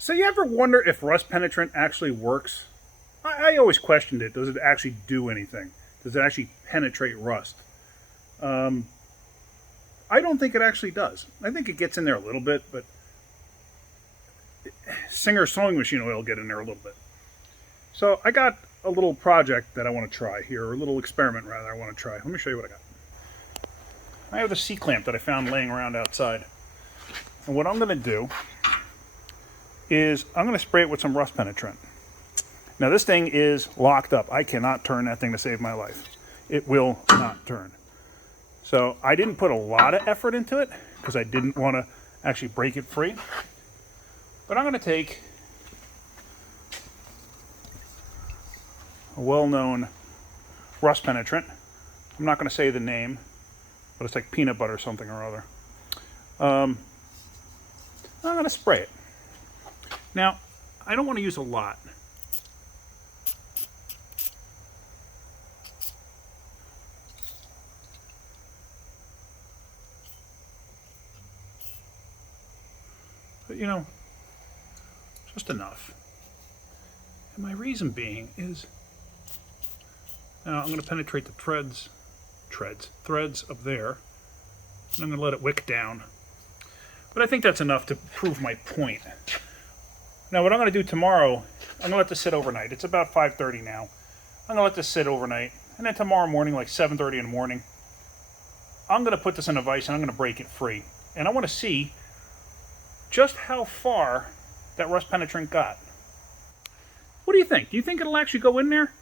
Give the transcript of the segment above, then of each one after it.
So you ever wonder if rust penetrant actually works? I always questioned it. Does it actually do anything? Does it actually penetrate rust? Um, I don't think it actually does. I think it gets in there a little bit, but Singer sewing machine oil get in there a little bit. So I got a little project that I want to try here, or a little experiment rather I want to try. Let me show you what I got. I have the C-clamp that I found laying around outside. And what I'm going to do is I'm going to spray it with some rust penetrant. Now this thing is locked up. I cannot turn that thing to save my life. It will not turn. So I didn't put a lot of effort into it because I didn't want to actually break it free. But I'm going to take a well-known rust penetrant. I'm not going to say the name, but it's like peanut butter something or other. I'm going to spray it. Now, I don't want to use a lot. But, you know, just enough. And my reason being is, now I'm going to penetrate the threads up there. And I'm going to let it wick down. But I think that's enough to prove my point. Now what I'm going to do tomorrow, I'm going to let this sit overnight. It's about 5:30 now. I'm going to let this sit overnight. And then tomorrow morning, like 7:30 in the morning, I'm going to put this in a vise and I'm going to break it free. And I want to see just how far that rust penetrant got. What do you think? Do you think it'll actually go in there?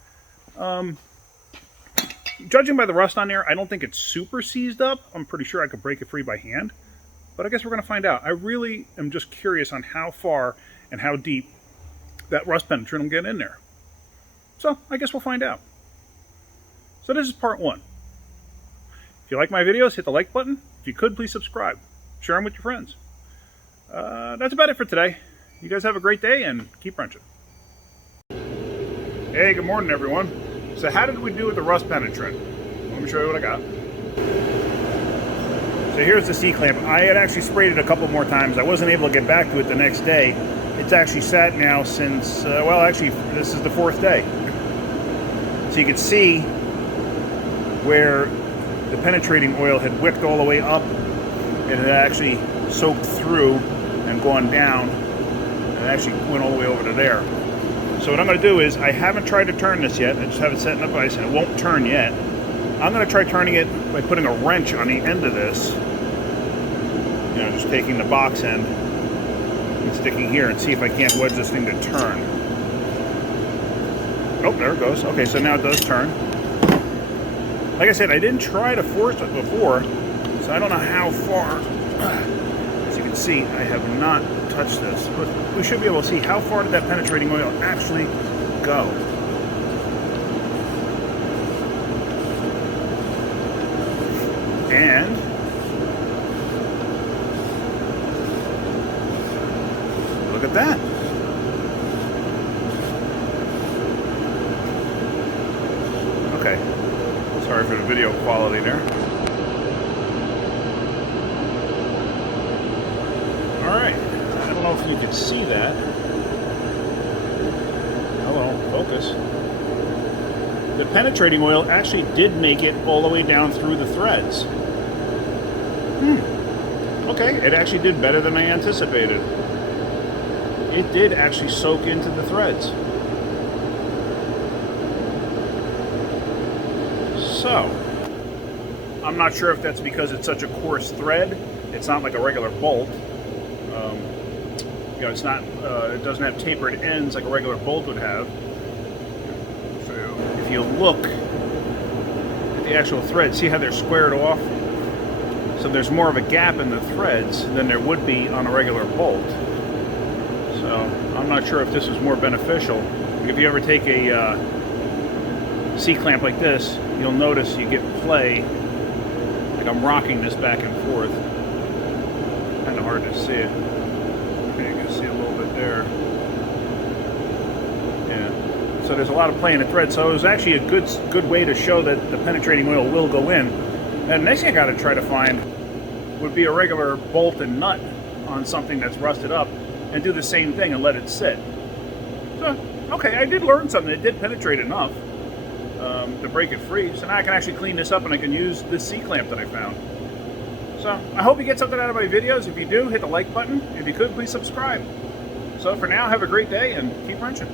Judging by the rust on there, I don't think it's super seized up. I'm pretty sure I could break it free by hand. But I guess we're going to find out. I really am just curious on how far and how deep that rust penetrant will get in there. So I guess we'll find out. So this is part one. If you like my videos, hit the like button. If you could, please subscribe. Share them with your friends. That's about it for today. You guys have a great day and keep wrenching. Hey, good morning everyone. So how did we do with the rust penetrant? Let me show you what I got. So here's the C-clamp. I had actually sprayed it a couple more times. I wasn't able to get back to it the next day. It's actually sat now since, well actually this is the 4th day. So you can see where the penetrating oil had wicked all the way up. It had actually soaked through and gone down and actually went all the way over to there. So what I'm going to do is, I haven't tried to turn this yet. I just have it set in a vise and it won't turn yet. I'm going to try turning it by putting a wrench on the end of this. You know, just taking the box end and sticking here and see if I can't wedge this thing to turn. Oh, there it goes. Okay, so now it does turn. Like I said, I didn't try to force it before, so I don't know how far. As you can see, I have not touched this, but we should be able to see how far did that penetrating oil actually go. And look at that. Okay, sorry for the video quality there. Alright, I don't know if you can see that. Hello, focus. The penetrating oil actually did make it all the way down through the threads. Okay, it actually did better than I anticipated. It did actually soak into the threads. So, I'm not sure if that's because it's such a coarse thread. It's not like a regular bolt. You know, it's not. It doesn't have tapered ends like a regular bolt would have. So, if you look at the actual threads, see how they're squared off? So there's more of a gap in the threads than there would be on a regular bolt. So I'm not sure if this is more beneficial. If you ever take a C-clamp like this, you'll notice you get play. Like I'm rocking this back and forth. Kind of hard to see it. Okay, you can see a little bit there. Yeah. So there's a lot of play in the thread. So it was actually a good way to show that the penetrating oil will go in. And the next thing I got to try to find would be a regular bolt and nut on something that's rusted up. and do the same thing and let it sit. So, okay, I did learn something. It did penetrate enough to break it free. So now I can actually clean this up and I can use this C-clamp that I found. So I hope you get something out of my videos. If you do, hit the like button. If you could, please subscribe. So for now, have a great day and keep wrenching.